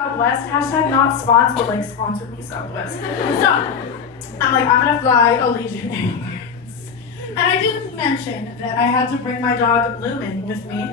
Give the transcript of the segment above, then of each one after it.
Southwest, hashtag not sponsor, but like sponsor me Southwest. So, I'm like, I'm gonna fly Allegiant Airlines. And I didn't mention that I had to bring my dog Lumen with me. I'm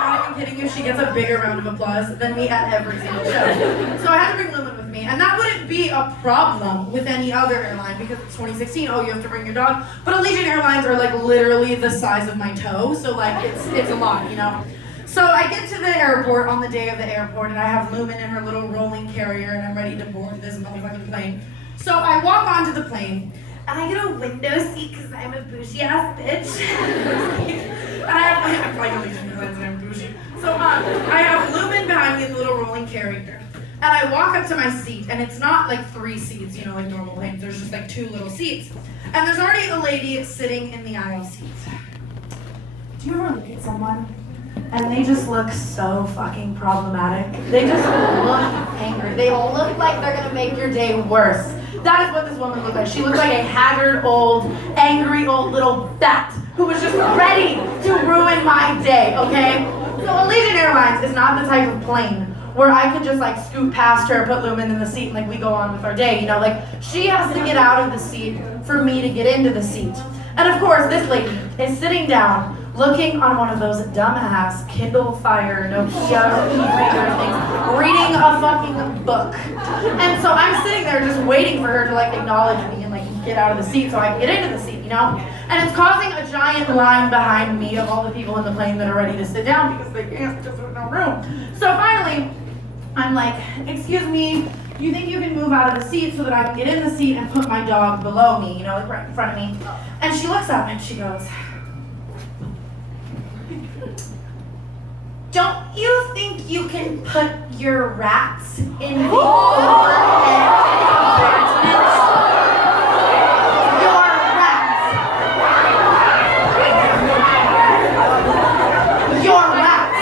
not even kidding you, she gets a bigger round of applause than me at every single show. So I had to bring Lumen with me, and that wouldn't be a problem with any other airline because it's 2016, oh, you have to bring your dog. But Allegiant Airlines are like literally the size of my toe, so like it's a lot, you know? So I get to the airport on the day of the airport, and I have Lumen in her little rolling carrier, and I'm ready to board this motherfucking plane. So I walk onto the plane, and I get a window seat because I'm a bougie ass bitch. And I'm flying Allegiant Airlines and I'm bougie. So I have Lumen behind me in the little rolling carrier. And I walk up to my seat, and it's not like 3 seats, you know, like normal planes. There's just like 2 little seats. And there's already a lady sitting in the aisle seat. Do you ever look at someone and they just look so fucking problematic? They just look angry. They look like they're gonna make your day worse. That is what this woman looked like. She looked like a haggard, old, angry, old little bat who was just ready to ruin my day, okay? So Allegiant Airlines is not the type of plane where I could just like scoot past her, put Lumen in the seat, and like we go on with our day, you know? Like, she has to get out of the seat for me to get into the seat. And of course, this lady is sitting down, looking on one of those dumbass Kindle Fire, Nokia e-reader things, reading a fucking book. And so I'm sitting there just waiting for her to like acknowledge me and like get out of the seat so I can get into the seat, you know? And it's causing a giant line behind me of all the people in the plane that are ready to sit down because they can't because there's no room. So finally, I'm like, excuse me, do you think you can move out of the seat so that I can get in the seat and put my dog below me, you know, like right in front of me? And she looks up and she goes, don't you think you can put your rats in the overhead compartment? Your rats. Your rats.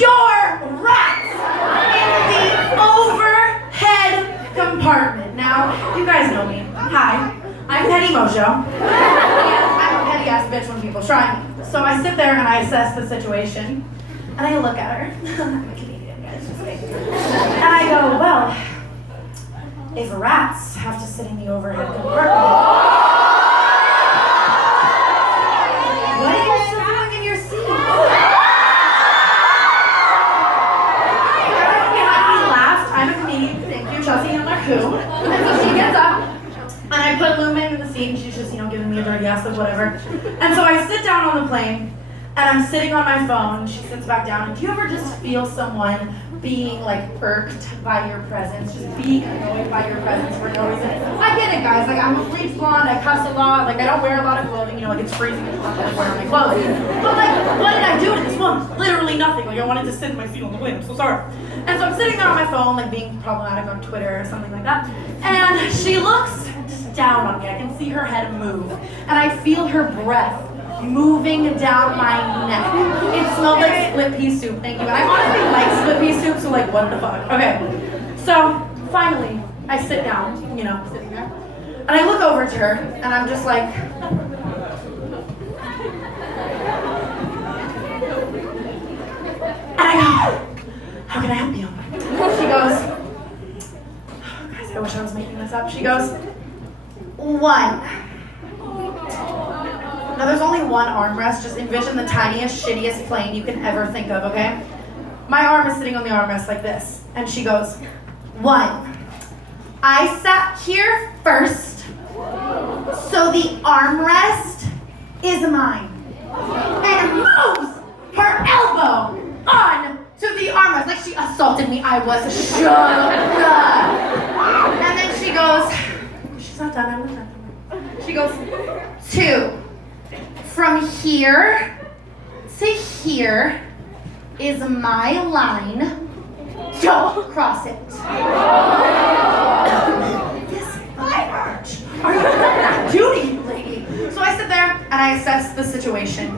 Your rats in the overhead compartment. Now, you guys know me. Hi, I'm Tana Mongeau. I'm a petty ass bitch when people try me. So I sit there and I assess the situation, and I look at her. I'm a comedian, guys, just kidding. And I go, well, if rats have to sit in the overhead compartment, what are you still doing in your seat? Everyone behind me laughed. I'm a comedian, thank you, Chelsea Handler, who. And so she gets up, and I put Lumen in the seat, and she's just, you know, giving me a dirty ass of whatever. And so I sit down on the plane, and I'm sitting on my phone. She sits back down. And do you ever just feel someone being like irked by your presence, just being annoyed by your presence for no reason? I get it, guys. Like, I'm a bleach blonde. I cuss a lot. Like, I don't wear a lot of clothing. You know, like it's freezing. I don't wear my clothes. But like, what did I do to this woman? Literally nothing. Like, I wanted to sit in my seat on the plane. I'm so sorry. And so I'm sitting there on my phone, like being problematic on Twitter or something like that. And she looks down on me. I can see her head move, and I feel her breath moving down my neck. It smelled like split pea soup, thank you. And I honestly like split pea soup, so like, what the fuck? Okay, so finally, I sit down, you know, sitting there, and I look over to her, and I'm just like, and I go, how can I help you? She goes, oh, guys, I wish I was making this up. She goes, 1. Now there's only one armrest. Just envision the tiniest, shittiest plane you can ever think of, okay? My arm is sitting on the armrest like this. And she goes, 1. I sat here first, so the armrest is mine. And moves her elbow on to the armrest. Like she assaulted me. I was shook. And then she goes, she's not done, I'm not done. She goes, 2. From here to here is my line. Don't cross it. Yes, my arch. Are you not duty, lady? So I sit there and I assess the situation.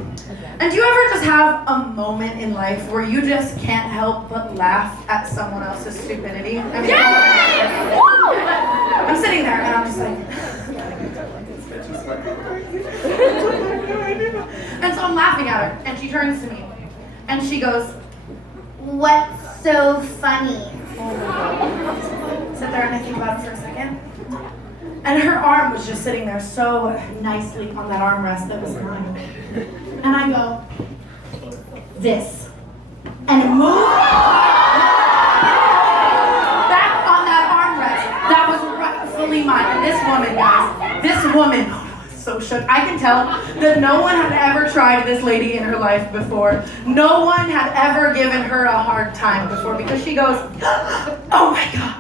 And do you ever just have a moment in life where you just can't help but laugh at someone else's stupidity? I mean, yes! I'm sitting there and I'm just like, and so I'm laughing at her, and she turns to me, and she goes, What's so funny? Sit there and I think about it for a second. And her arm was just sitting there so nicely on that armrest that was mine. And I go, this. And it moved back on that armrest. That was rightfully mine. And this woman, guys, so shook. I can tell that no one had ever tried this lady in her life before. No one had ever given her a hard time before because she goes, oh my God.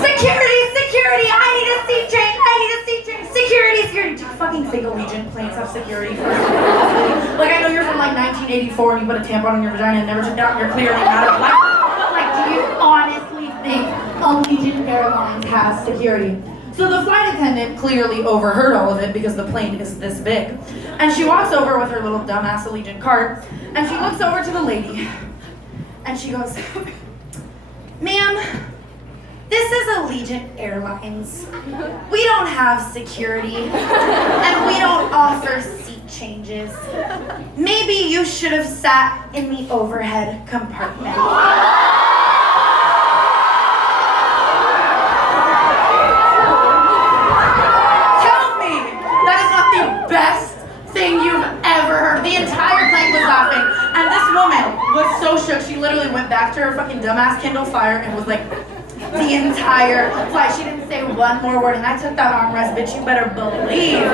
Security, I need a seat change, Security. Do you fucking think Allegiant planes have security first? Like, I know you're from like 1984 and you put a tampon in your vagina and never took it out and you're clearly out of life. But like, do you honestly think Allegiant Airlines has security? So the flight attendant clearly overheard all of it because the plane is this big. And she walks over with her little dumbass Allegiant card and she looks over to the lady and she goes, ma'am, this is Allegiant Airlines. We don't have security and we don't offer seat changes. Maybe you should have sat in the overhead compartment. Best thing you've ever heard. The entire plane was laughing, and this woman was so shook. She literally went back to her fucking dumbass Kindle Fire and was like, the entire flight. She didn't say one more word, and I took that armrest, bitch. You better believe.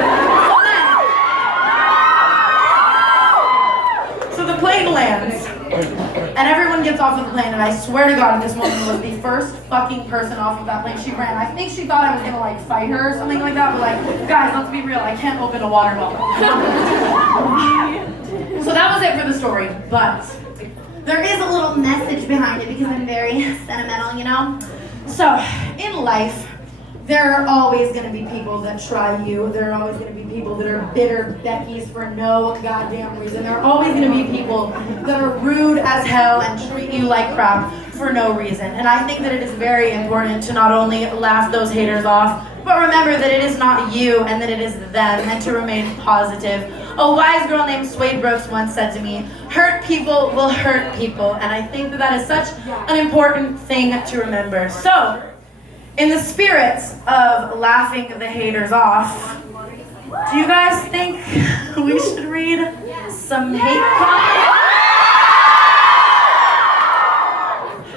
So the plane lands, and everyone gets off of the plane, and I swear to God, this woman was the first fucking person off of that plane. She ran. I think she thought I was gonna like fight her or something like that, but like, guys, let's be real, I can't open a water bottle. So that was it for the story, but There is a little message behind it because I'm very sentimental, you know? so in life, there are always gonna be people that try you. There are always gonna be people that are bitter Beckys for no goddamn reason. There are always gonna be people that are rude as hell and treat you like crap for no reason. And I think that it is very important to not only laugh those haters off, but remember that it is not you and that it is them, and to remain positive. A wise girl named Swade Brooks once said to me, hurt people will hurt people. And I think that that is such an important thing to remember. So, in the spirit of laughing the haters off, do you guys think we should read some hate comments?